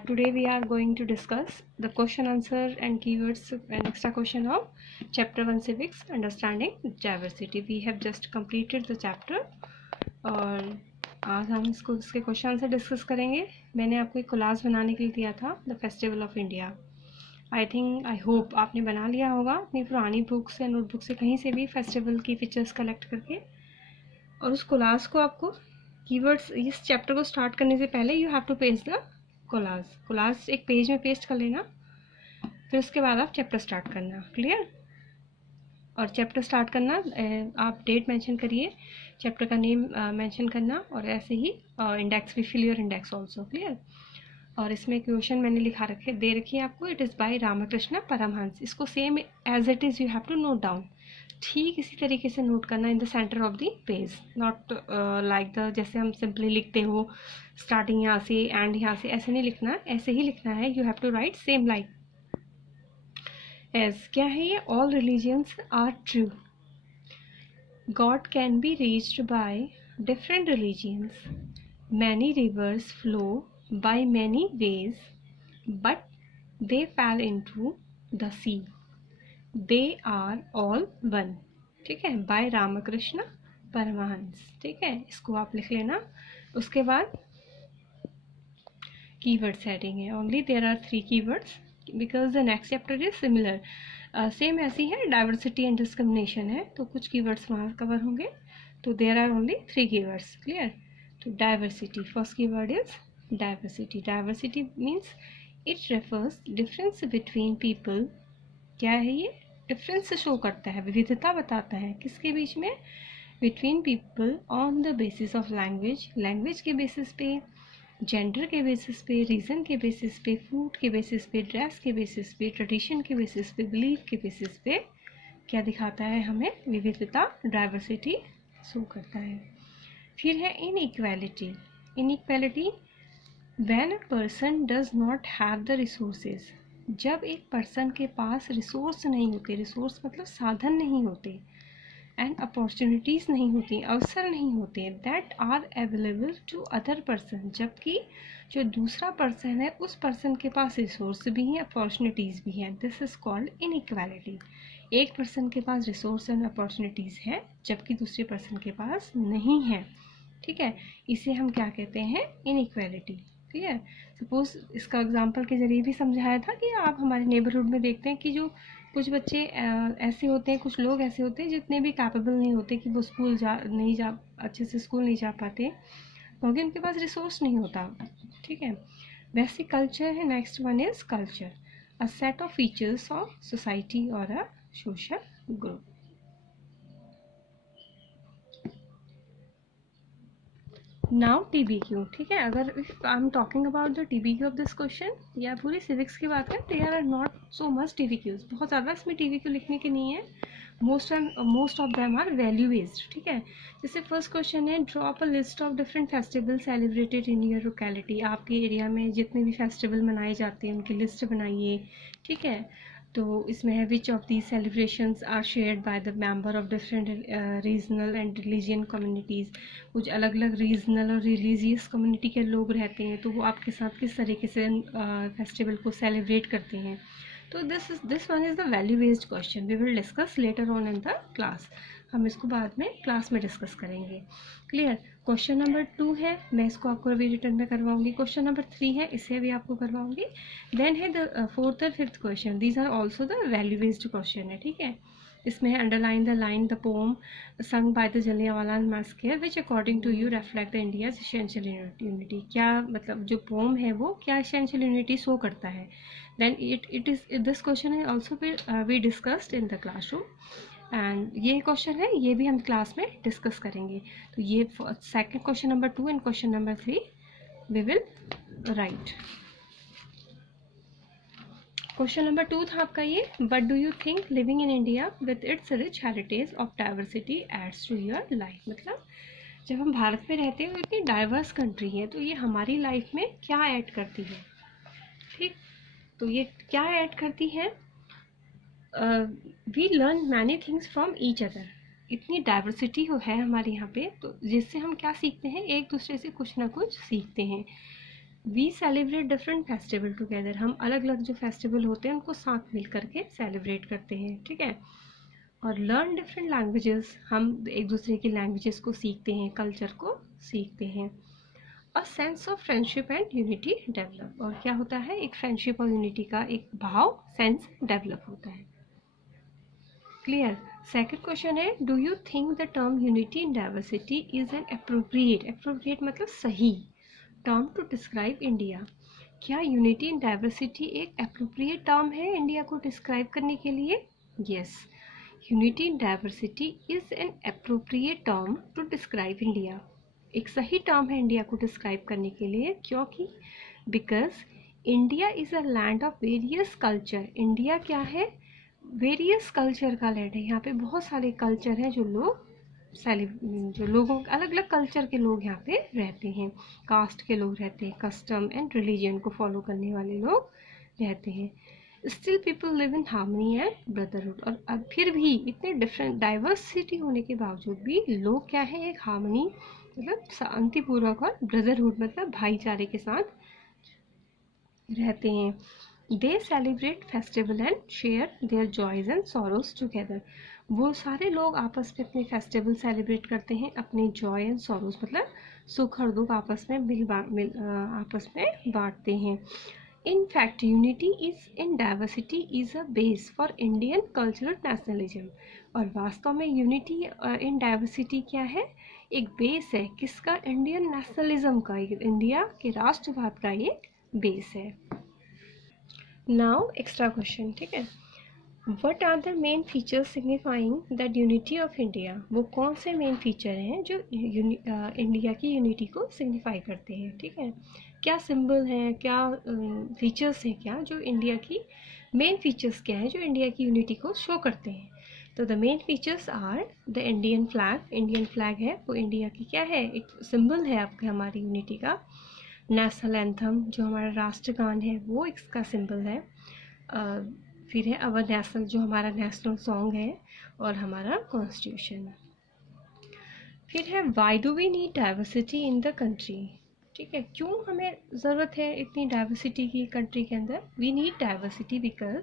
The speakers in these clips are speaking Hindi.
Today we are going to discuss the question answer and keywords and extra question of chapter 1 civics understanding diversity. We have just completed the chapter और आज हम इसके क्वेश्चन आंसर डिस्कस करेंगे. मैंने आपको एक कोलाज बनाने के लिए दिया था the festival of India. I hope आपने बना लिया होगा अपनी पुरानी बुक्स या नोटबुक से कहीं से भी फेस्टिवल की पिक्चर्स कलेक्ट करके. और उस कोलाज को आपको कीवर्ड्स इस चैप्टर को स्टार्ट करने से पहले you have to paste the collage एक पेज में पेस्ट कर लेना. फिर उसके बाद आप चैप्टर स्टार्ट करना. क्लियर? और चैप्टर स्टार्ट करना आप डेट मेंशन करिए, चैप्टर का नेम मेंशन करना और ऐसे ही इंडेक्स भी fill your index also. Clear? और इसमें क्वेश्चन मैंने लिखा दे रखी है आपको. It is by Ramakrishna Paramhansa. इसको same as it is you have to note down. ठीक इसी तरीके से नोट करना in the centre of the page, not like the जैसे हम सिंपली लिखते हो स्टार्टिंग यहाँ से एंड यहाँ से, ऐसे नहीं लिखना. ऐसे ही लिखना है. You have to write same like as. क्या है ये? All religions are true. God can be reached by different religions. Many rivers flow by many ways but they fall into the sea. They are all one. ठीक है? बाय रामकृष्ण परमहंस. ठीक है? इसको आप लिख लेना. उसके बाद कीवर्ड सेटिंग है. Only there are 3 keywords because the next chapter is similar. Same ऐसी है. डाइवर्सिटी एंड डिस्क्रिमिनेशन है तो कुछ कीवर्ड्स वहाँ कवर होंगे. तो there are only 3 keywords. Clear? तो diversity, first keyword is diversity. Diversity means it refers difference between people. क्या है ये? डिफरेंस शो करता है, विविधता बताता है. किसके बीच में? Between people on the basis of language. Language के बेसिस पे, जेंडर के बेसिस पे, रीजन के बेसिस पे, फूड के बेसिस पे, ड्रेस के बेसिस पे, ट्रेडिशन के बेसिस पे, बिलीफ के बेसिस पे क्या दिखाता है हमें? विविधता, डाइवर्सिटी शो करता है. फिर है inequality. Inequality when a person does not have the resources. जब एक पर्सन के पास रिसोर्स नहीं होते, रिसोर्स मतलब साधन नहीं होते, एंड अपॉर्चुनिटीज़ नहीं होती, अवसर नहीं होते, that are available to other person. जबकि जो दूसरा पर्सन है उस पर्सन के पास रिसोर्स भी हैं, अपॉर्चुनिटीज़ भी हैं. This is called inequality. एक पर्सन के पास रिसोर्स एंड अपॉर्चुनिटीज़ है जबकि दूसरे पर्सन के पास नहीं है. ठीक है? इसे हम क्या कहते हैं? इनइक्वालिटी. ठीक है? सपोज इसका एग्जांपल के जरिए भी समझाया था कि आप हमारे नेबरहुड में देखते हैं कि जो कुछ बच्चे ऐसे होते हैं, कुछ लोग ऐसे होते हैं जितने भी कैपेबल नहीं होते कि वो स्कूल अच्छे से स्कूल नहीं जा पाते क्योंकि उनके पास रिसोर्स नहीं होता. ठीक है? वैसे कल्चर है. Next one is culture, a set of features of society or a social group. Now TBQ. ठीक है? अगर if I am talking about the TBQ of this question या पूरी सिविक्स की बात करें, there are not so much TBQs. बहुत ज़्यादा इसमें TBQ लिखने के नहीं है. Most of them are value based. ठीक है? जैसे फर्स्ट क्वेश्चन है, drop a list of different festival celebrated in your locality. आपके एरिया में जितने भी फेस्टिवल मनाए जाते हैं उनकी लिस्ट बनाइए. ठीक है? तो इसमें है which of these celebrations are shared by the member of different regional and religion communities. कुछ अलग अलग रीजनल और रिलीजियस कम्युनिटी के लोग रहते हैं तो वो आपके साथ किस तरीके से फेस्टिवल को सेलिब्रेट करते हैं. तो this one is the value based question. We will discuss later on in the class. हम इसको बाद में क्लास में डिस्कस करेंगे. क्लियर? क्वेश्चन नंबर 2 है, मैं इसको आपको अभी रिटर्न में करवाऊंगी. क्वेश्चन नंबर 3 है, इसे भी आपको करवाऊंगी. देन है द 4th और 5th question. These are also the value based question है. ठीक है? इसमें है underline the line the poem sung by the Jallianwala massacre which according to you reflect the India's essential unity. क्या मतलब जो पोम है वो क्या एसेंशियल यूनिटी शो करता है. Then it is this question है also we discussed in the classroom. And ये क्वेश्चन है, ये भी हम क्लास में डिस्कस करेंगे. तो ये second question number 2 and question number 3 we will write. Question number 2 था आपका ये, but do you think living in India with its rich heritage of diversity adds to your life. मतलब जब हम भारत में रहते हैं, इतनी डाइवर्स कंट्री है, तो ये हमारी लाइफ में क्या ऐड करती है. ठीक? तो ये क्या ऐड करती है? We learn many things from each other. इतनी डाइवर्सिटी है हमारे यहाँ पे, तो जिससे हम क्या सीखते हैं? एक दूसरे से कुछ ना कुछ सीखते हैं. We celebrate different festival together, हम अलग अलग जो फेस्टिवल होते हैं उनको साथ मिल करके सेलिब्रेट करते हैं, ठीक है। और लर्न डिफरेंट लैंग्वेजेस, हम एक दूसरे की लैंग्वेजेस को सीखते हैं, कल्चर को सीखते हैं। A sense of friendship and unity develop, और क्या होता है, एक फ्रेंडशिप और यूनिटी का एक भाव, सेंस डेवलप होता है। क्लियर। सेकंड क्वेश्चन है, do you think the term unity in diversity is an appropriate, appropriate मतलब सही, टर्म टू डिस्क्राइब इंडिया? क्या यूनिटी इन डाइवर्सिटी एक अप्रोप्रिएट टर्म है इंडिया को डिस्क्राइब करने के लिए? Yes, unity in diversity is an appropriate term to describe India, एक सही टर्म है इंडिया को डिस्क्राइब करने के लिए, क्योंकि because India is a land of various culture, India क्या है, वेरियस कल्चर का लैंड है, यहाँ पे बहुत सारे कल्चर हैं, जो लोगों अलग अलग कल्चर के लोग यहाँ पे रहते हैं, कास्ट के लोग रहते हैं, कस्टम एंड रिलीजन को फॉलो करने वाले लोग रहते हैं। Still people live in harmony and brotherhood, और अब फिर भी इतने डिफरेंट डाइवर्सिटी होने के बावजूद भी लोग क्या है, एक हार्मनी मतलब शांतिपूर्वक, और ब्रदरहुड मतलब भाईचारे के साथ रहते हैं। दे celebrate festival and share their joys and sorrows together, वो सारे लोग आपस में अपने फेस्टिवल सेलिब्रेट करते हैं, अपने जॉय एंड सॉरोज मतलब सुख और दुख आपस में आपस में बांटते हैं। In fact, unity is in diversity is a base for Indian cultural nationalism, और वास्तव में यूनिटी इन डाइवर्सिटी क्या है, एक बेस है, किसका, इंडियन नेशनलिज्म का, इंडिया के राष्ट्रवाद का एक बेस है। नाउ एक्स्ट्रा क्वेश्चन, ठीक है। What are the main features signifying that unity of India, वो कौन से मेन फीचर हैं जो इंडिया की यूनिटी को सिग्निफाई करते हैं, ठीक है। क्या सिंबल हैं, क्या फीचर्स हैं, क्या जो इंडिया की मेन फीचर्स क्या हैं जो इंडिया की यूनिटी को शो करते हैं? तो the main features are the Indian flag, Indian flag है वो इंडिया की क्या है, एक सिंबल है आपके हमारी यूनिटी का। नेशनल एंथम, जो हमारा राष्ट्रगान है वो इसका सिंबल है। फिर है अवर नेशनल, जो हमारा नेशनल सॉन्ग है, और हमारा कॉन्स्टिट्यूशन। फिर है why do we need diversity in the country, ठीक है, क्यों हमें ज़रूरत है इतनी डाइवर्सिटी की कंट्री के अंदर? We need diversity because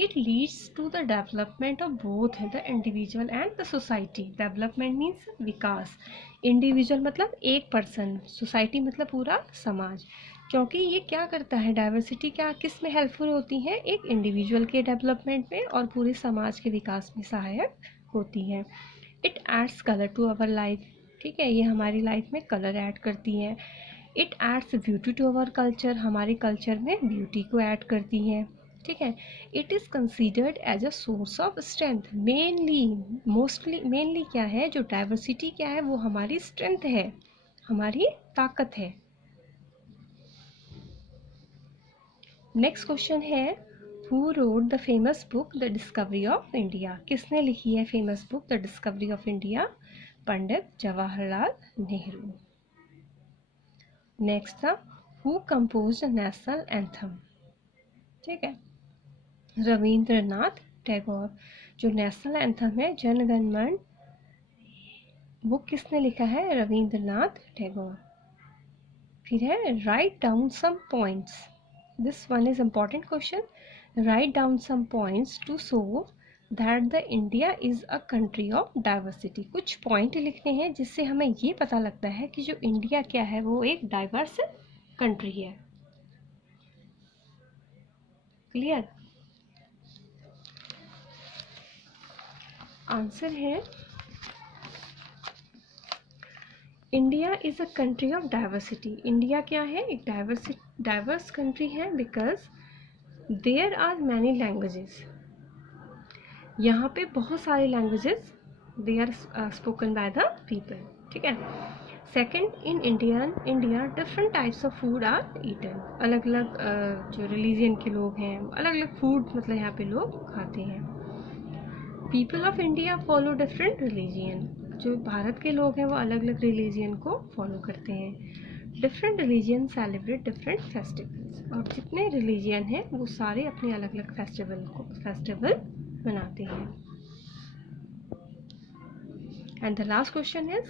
it leads to the development of both the individual and the society. Development means विकास, इंडिविजुअल मतलब एक पर्सन, सोसाइटी मतलब पूरा समाज। क्योंकि ये क्या करता है, डाइवर्सिटी क्या किस में हेल्पफुल होती है, एक इंडिविजुअल के डेवलपमेंट में और पूरे समाज के विकास में सहायक होती है। It adds colour to our life, ठीक है, ये हमारी लाइफ में कलर ऐड करती है। It adds beauty to our culture, हमारे कल्चर में ब्यूटी को ऐड करती है, ठीक है। It is considered as a source of strength, mainly क्या है, जो डाइवर्सिटी क्या है वो हमारी स्ट्रेंथ है, हमारी ताकत है। नेक्स्ट क्वेश्चन है, who wrote the famous book the discovery of India, किसने लिखी है famous book the discovery of India? Pandit Jawaharlal Nehru. Next था, हु कंपोज्ड नेशनल एंथम, ठीक है, रविंद्रनाथ टैगोर। जो नेशनल एंथम है जन गण मन, वो किसने लिखा है? रविंद्रनाथ टैगोर। फिर है write down some points, this one is important question, write down some points to show that the India is a country of diversity. कुछ पॉइंट लिखने हैं जिससे हमें ये पता लगता है कि जो इंडिया क्या है वो एक डाइवर्स कंट्री है। क्लियर? आंसर है India is a country of diversity. India क्या है? एक डाइवर्स कंट्री है because there are many languages, यहाँ पे बहुत सारे languages they are spoken by the people, ठीक है। Second, in India different types of food are eaten, अलग अलग जो रिलीजन के लोग हैं अलग अलग फूड मतलब यहाँ पे लोग खाते हैं। People of India follow different religion, जो भारत के लोग हैं वो अलग अलग रिलीजियन को फॉलो करते हैं। Different religion celebrate different festivals, और जितने रिलीजियन हैं वो सारे अपने अलग अलग फेस्टिवल मनाते हैं। And the last question is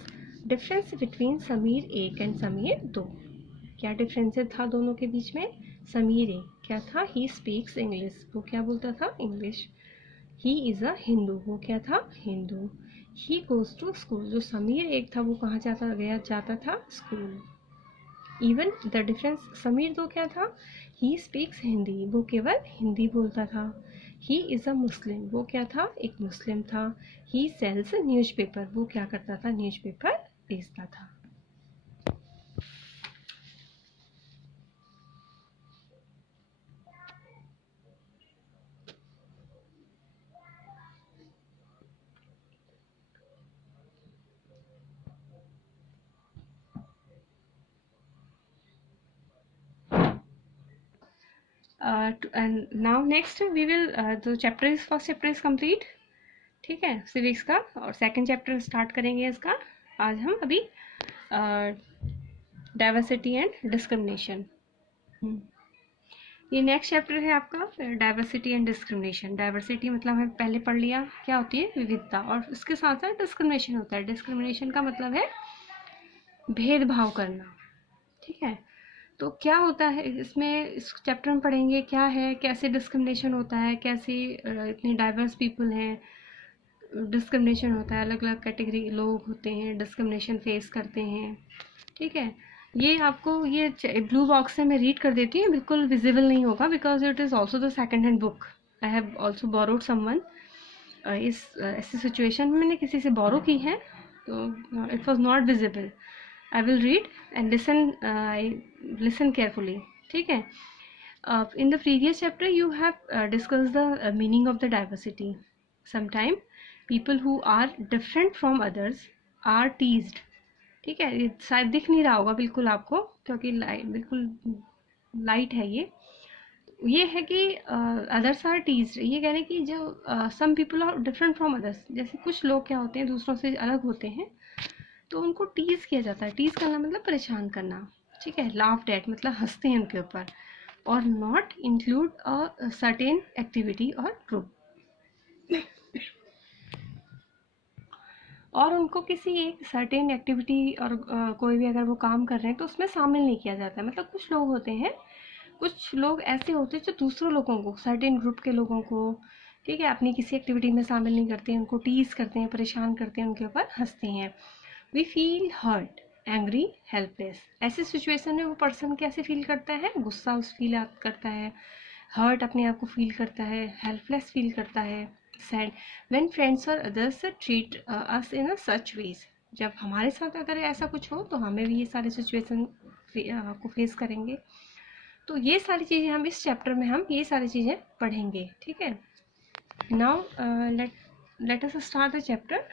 difference between Sameer 1 and Sameer 2। क्या डिफरेंसेस था दोनों के बीच में? समीर क्या था? ही स्पीक्स इंग्लिश, वो क्या बोलता था? English. He is a Hindu, वो क्या था? Hindu. He goes to school, जो समीर एक था वो कहाँ जाता था? School. Even the difference, Sameer दो क्या था? ही स्पीक्स हिंदी, वो केवल हिंदी बोलता था। ही इज़ अ मुस्लिम, वो क्या था? एक मुस्लिम था। ही सेल्स न्यूज़पेपर, वो क्या करता था? न्यूज़पेपर बेचता था। And now next we will the chapter is first chapter is complete, ठीक है, सिविक्स का, और सेकंड चैप्टर स्टार्ट करेंगे इसका आज हम अभी, डाइवर्सिटी एंड डिस्क्रिमिनेशन। ये नेक्स्ट चैप्टर है आपका डाइवर्सिटी एंड डिस्क्रिमिनेशन। डाइवर्सिटी मतलब हमें पहले पढ़ लिया क्या होती है? विविधता, और इसके साथ साथ डिस्क्रिमिनेशन होता है। डिस्क्रिमिनेशन का मतलब है भेदभाव करना, ठीक है। तो क्या होता है इसमें, इस चैप्टर में पढ़ेंगे क्या है, कैसे डिस्क्रिमिनेशन होता है, कैसे इतने डाइवर्स पीपल हैं, डिस्क्रिमिनेशन होता है, अलग अलग कैटेगरी लोग होते हैं, डिस्क्रिमिनेशन फेस करते हैं, ठीक है। ये आपको ये ब्लू बॉक्स से मैं रीड कर देती हूँ, बिल्कुल विजिबल नहीं होगा because it is also the second hand book. I have also borrowed someone, इस ऐसी सिचुएशन में मैंने किसी से बोरो की है, तो it was not visible. I will read and listen carefully, ठीक है। In the previous chapter you have discussed the meaning of the diversity. Sometime people who are different from others are teased, ठीक है। ये शायद दिख नहीं रहा होगा बिल्कुल आपको, क्योंकि बिल्कुल लाइट है ये है कि अदर्स आर टीज्ड, ये कहने की जो some people are different from others, जैसे कुछ लोग क्या होते हैं दूसरों से अलग होते हैं, तो उनको टीज किया जाता है। टीज करना मतलब परेशान करना, ठीक है। लाफ्ड एट मतलब हंसते हैं उनके ऊपर, और not include a certain activity और ग्रुप, और उनको किसी एक सर्टेन एक्टिविटी और कोई भी अगर वो काम कर रहे हैं तो उसमें शामिल नहीं किया जाता है। मतलब कुछ लोग होते हैं, कुछ लोग ऐसे होते हैं जो दूसरों लोगों को, सर्टेन ग्रुप के लोगों को, ठीक है, अपनी किसी एक्टिविटी में शामिल नहीं करते हैं, उनको टीज करते हैं, परेशान करते हैं, उनके ऊपर हंसते हैं। We feel hurt, angry, helpless. ऐसी सिचुएशन में वो पर्सन कैसे फील करता है? गुस्सा उस फील करता है, हर्ट अपने आप को फील करता है, हेल्पलेस फील करता है, सैड। व्हेन फ्रेंड्स और अदर्स ट्रीट अस इन अ सच वेज, जब हमारे साथ अगर ऐसा कुछ हो तो हमें भी ये सारी सिचुएशन को फेस करेंगे। तो ये सारी चीज़ें हम इस चैप्टर में हम ये सारी चीज़ें पढ़ेंगे, ठीक है। Now let us start the chapter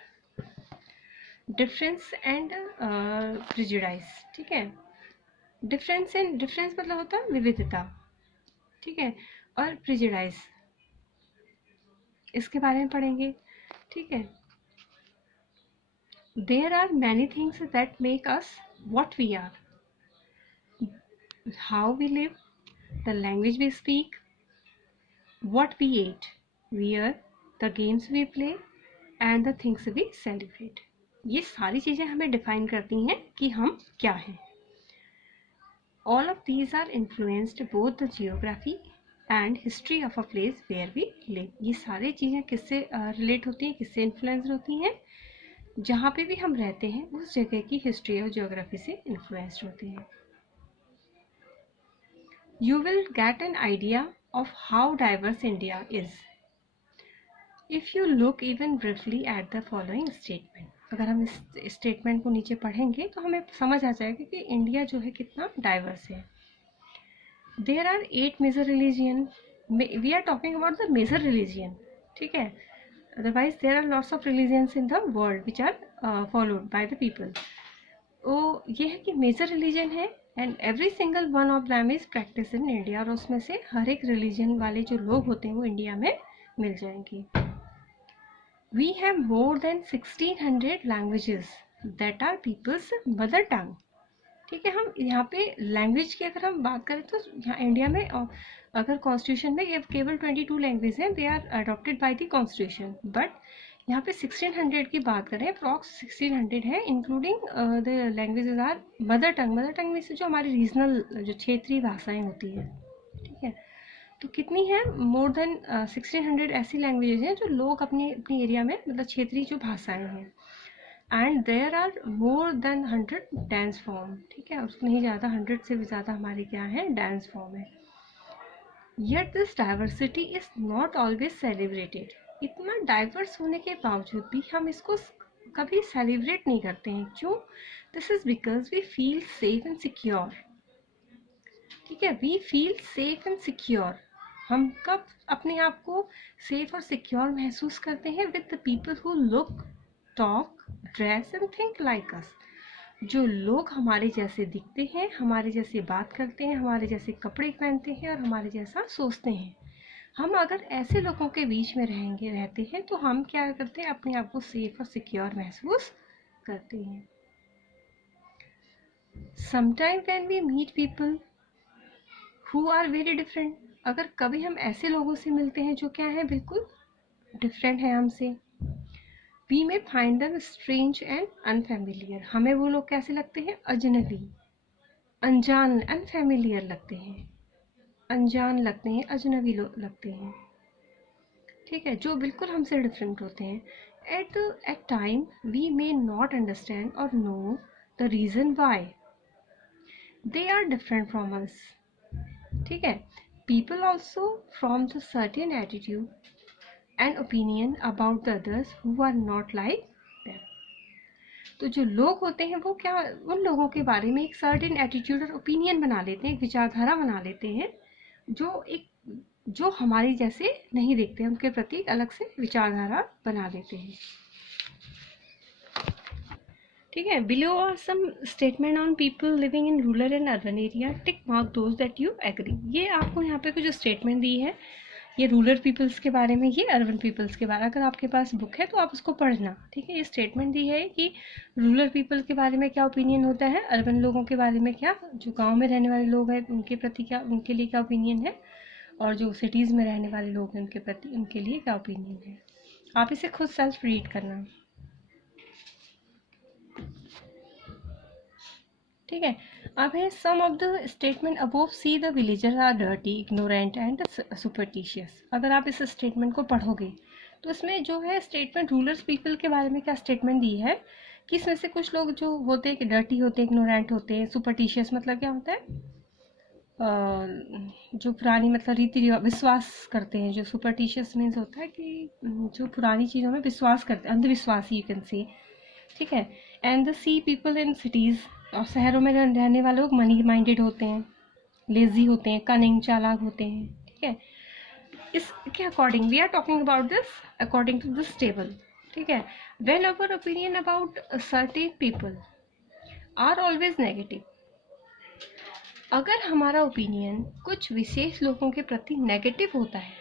difference and prejudice, ठीक है। डिफरेंस मतलब होता है विविधता, ठीक है, और प्रिजुडाइज इसके बारे में पढ़ेंगे, ठीक है। There are many things that make us what we are, how we live, the language we speak, what we ate, wear, the games we play and the things we celebrate. ये सारी चीज़ें हमें डिफाइन करती हैं कि हम क्या हैं। All of these are influenced both the geography and history of a place where we live. ये सारी चीज़ें किससे रिलेट होती हैं, किससे इन्फ्लुएंस होती हैं? जहाँ पे भी हम रहते हैं उस जगह की हिस्ट्री और जियोग्राफी से इन्फ्लुएंस्ड होती हैं। You will get an idea of how diverse India is if you look even briefly at the following statement. अगर हम इस स्टेटमेंट को नीचे पढ़ेंगे तो हमें समझ आ जाएगा कि इंडिया जो है कितना डाइवर्स है। There are 8 major religion. We are talking about the major religion, ठीक है। Otherwise there are lots of religions in the world which are followed by the people. तो ये है कि मेजर रिलीजन है and every single one of them is practice in India, और उसमें से हर एक रिलीजन वाले जो लोग होते हैं वो इंडिया में मिल जाएंगे। We have more than 1600 languages that are people's mother tongue, ठीक है। हम यहाँ पे लैंग्वेज की अगर हम बात करें तो यहाँ इंडिया में अगर कॉन्स्टिट्यूशन में केवल 22 लैंग्वेज हैं, they are adopted by the constitution, but यहाँ पे 1600 की बात करें, अप्रॉक्स 1600 है, including the languages are mother tongue. Mother tongue में से जो हमारी रीजनल जो क्षेत्रीय भाषाएं होती है, ठीक है, तो कितनी है, मोर देन 1600 ऐसी लैंग्वेजेज हैं जो लोग अपनी अपनी एरिया में, मतलब क्षेत्रीय जो भाषाएं हैं। And there are more than 100 dance form, ठीक है, उसको नहीं ज़्यादा, 100 से भी ज़्यादा हमारे क्या है, डांस फॉर्म है। Yet this diversity is not always celebrated. इतना डाइवर्स होने के बावजूद भी हम इसको कभी सेलिब्रेट नहीं करते हैं। क्यों? This is because we feel safe and secure, ठीक है, we feel safe and secure. हम कब अपने आप को सेफ और सिक्योर महसूस करते हैं? With the people who look, talk, dress and think like us. जो लोग हमारे जैसे दिखते हैं, हमारे जैसे बात करते हैं, हमारे जैसे कपड़े पहनते हैं और हमारे जैसा सोचते हैं। हम अगर ऐसे लोगों के बीच में रहते हैं तो हम क्या करते हैं? अपने आप को सेफ और सिक्योर महसूस करते हैं। Sometime when we meet people who are very different, अगर कभी हम ऐसे लोगों से मिलते हैं जो क्या है, बिल्कुल डिफरेंट है हमसे, we may find them strange and unfamiliar. हमें वो लोग कैसे लगते हैं? अजनबी, अनजान, अनफेमिलियर लगते हैं, अनजान लगते हैं, अजनबी लगते हैं, ठीक है, जो बिल्कुल हमसे डिफरेंट होते हैं। At time we may not understand और know the reason why they are different from us, ठीक है। People also from the certain attitude and opinion about the others who are not like them. तो जो लोग होते हैं वो क्या, उन लोगों के बारे में एक सर्टेन एटीट्यूड और ओपिनियन बना लेते हैं, एक विचारधारा बना लेते हैं, जो हमारी जैसे नहीं देखते, उनके प्रति एक अलग से विचारधारा बना लेते हैं, ठीक है। Below are some statement on people living in rural and urban area, tick mark those that you agree. ये आपको यहाँ पे कुछ स्टेटमेंट दी है, ये रूरल पीपल्स के बारे में, ये अर्बन पीपल्स के बारे में। अगर आपके पास बुक है तो आप उसको पढ़ना, ठीक है। ये स्टेटमेंट दी है कि रूरल पीपल के बारे में क्या ओपिनियन होता है, अर्बन लोगों के बारे में क्या, जो गांव में रहने वाले लोग हैं उनके प्रति क्या, उनके लिए क्या ओपिनियन है, और जो सिटीज़ में रहने वाले लोग हैं उनके प्रति, उनके लिए क्या ओपिनियन है। आप इसे खुद सेल्फ रीड करना, ठीक है। अब है some of the statement above, see the villagers are dirty, ignorant and superstitious. अगर आप इस स्टेटमेंट को पढ़ोगे तो इसमें जो है स्टेटमेंट रूरल पीपल के बारे में क्या स्टेटमेंट दी है कि इसमें से कुछ लोग जो होते हैं कि डर्टी होते हैं, इग्नोरेंट होते हैं, सुपरटिशियस मतलब क्या होता है, जो पुरानी मतलब रीति रिवाज विश्वास करते हैं। जो सुपरटिशियस मीन्स होता है कि जो पुरानी चीज़ों में विश्वास करते हैं, अंधविश्वासी यू कैन से, ठीक है। And the see people in cities, और शहरों में रहने वाले लोग मनी माइंडेड होते हैं, लेजी होते हैं, कनिंग, चालाक होते हैं, ठीक है। इसके according we are talking about this according to this table, ठीक है। When our opinion about certain people are always negative, अगर हमारा ओपिनियन कुछ विशेष लोगों के प्रति नेगेटिव होता है,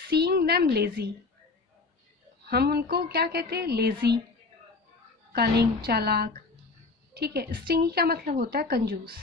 सीइंग देम लेजी, हम उनको क्या कहते हैं, लेजी, कनिंग, चालाक, ठीक है। स्टिंगी का मतलब होता है कंजूस,